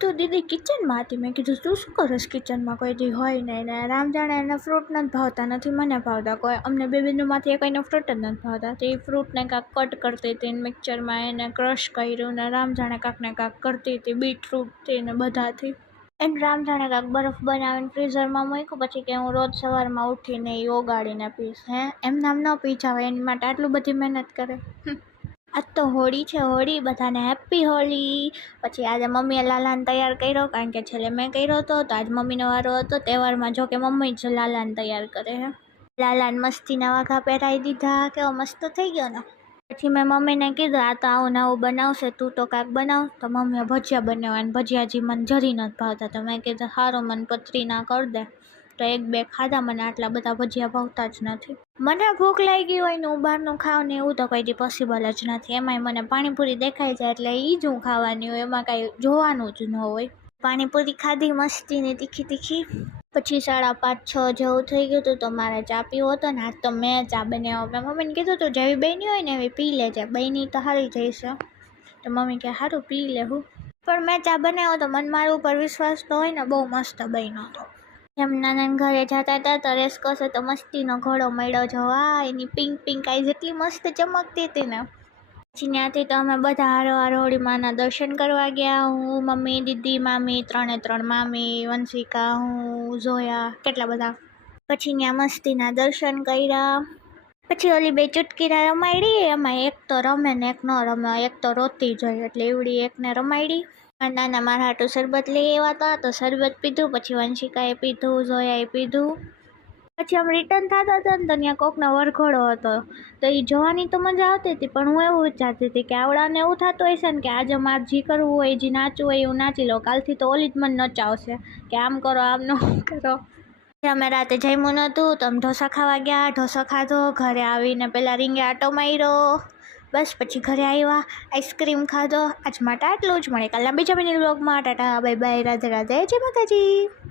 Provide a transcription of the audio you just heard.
તો દીદી કિચનમાં હતી. મેં કીધું તું શું કરસ કિચનમાં, કોઈ દી હોય નહીં ને. રામ જાણે એને ફ્રૂટ નથી ભાવતા, નથી મને ભાવતા, કોઈ અમને બે બિંદુમાંથી કોઈને ફ્રૂટ જ નથી ભાવતા. તો એ ફ્રૂટને કાંક કટ કરતી હતી ને મિક્સરમાં એને ક્રશ કર્યું ને રામ જાણે કાંકને કાંક કરતી હતી બીટરૂટથી ને બધાથી. એને રામ જાણે કાંક બરફ બનાવીને ફ્રીઝરમાં મૂક્યું, પછી કે હું રોજ સવારમાં ઉઠીને એ ઓગાળીને પીશ. એમ નામ ન પી જાવ, એની માટે આટલું બધી મહેનત કરે. આજ તો હોળી છે, હોળી, બધાને હેપી હોળી. પછી આજે મમ્મીએ લાલાને તૈયાર કર્યો, કારણ કે છેલ્લે મેં કર્યો હતો, તો આજ મમ્મીનો વારો હતો. તહેવારમાં જો કે મમ્મી જ લાલાને તૈયાર કરે છે. લાલાને મસ્તીના વાઘા પહેરાવી દીધા, કેવો મસ્ત થઈ ગયો ને. પછી મેં મમ્મીને કીધું આ તો આવું નવું બનાવશે, તું તો કાંઈક બનાવ. તો મમ્મીએ ભજીયા બનાવ્યા, ભજીયાજી મને જરી નથી ભાવતા. તો મેં કીધું સારું, મને પતરીના કરી દે. તો એક બે ખાધા, મને આટલા બધા ભજીયા ભાવતા જ નથી. મને ભૂખ લાગી હોય ને હું બહારનું ખાઉં ને એવું તો કોઈ દી પોસિબલ જ નથી. એમાંય મને પાણીપુરી દેખાઈ જાય એટલે એ જ હું ખાવાની હોય, એમાં કાંઈ જોવાનું જ ન હોય. પાણીપુરી ખાધી મસ્તીની તીખી તીખી. પછી 5:30-6 જેવું થઈ ગયું હતું, તો મારે ચા પીવો હતો ને. આજ તો મેં ચા બનાવ્યો. મેં મમ્મીને કીધું તું જેવી બની હોય ને એવી પી લેજે, બની તો હારી જઈશે. તો મમ્મી કે સારું પી લેવું. પણ મેં ચા બનાવ્યો તો મને મારા ઉપર વિશ્વાસ તો હોય ને, બહુ મસ્ત બન્યો હતો. એમ નાના ઘરે જતા હતા તો રેસકોસે તો મસ્તીનો ઘોડો મળ્યો જોવા. એની પિંક પિંક આઈ જેટલી મસ્ત ચમકતી હતી ને. પછી ત્યાંથી તો અમે બધા હારોહાર હોળીમાના દર્શન કરવા ગયા. હું, મમ્મી, દીદી, મામી, 3 મામી, વંશિકા, હું, ઝોયા, કેટલા બધા. પછી ત્યાં મસ્તીના દર્શન કર્યા. પછી ઓલી બે ચુટકીરા રમાડી. એમાં એક તો રમે ને એક ન રમે, એક તો રોતી જાય, એટલે એવડી એકને રમાડી. નાના મારા હાટું શરબત લઈ આવ્યા હતા, તો શરબત પીધું. પછી વંશિકાએ પીધું, ઝોયાએ પીધું. પછી આમ રિટર્ન થતા હતા ને તો ત્યાં કોકનો વરઘોડો હતો. તો એ જોવાની તો મજા આવતી હતી, પણ હું એવું વિચારતી હતી કે આવડાને એવું થતું હશે ને કે આજે મારે જે કરવું હોય, જે નાચવું હોય એવું નાચી લો, કાલથી તો ઓલી જ મને નચાવશે કે આમ કરો આમ ન કરો. અમે રાતે જમ્યું નહોતું તો અમે ઢોસા ખાવા ગયા. ઢોસો ખાધો. ઘરે આવીને પહેલાં રીંગે આટો માર્યો. બસ પછી ઘરે આવ્યા, આઈસ્ક્રીમ ખાધો. આજ માટે આટલું જ. મળે કાલના બીજા મિની વ્લોગમાં. ટાટા બાય બાય, રાધે રાધે, જય માતાજી.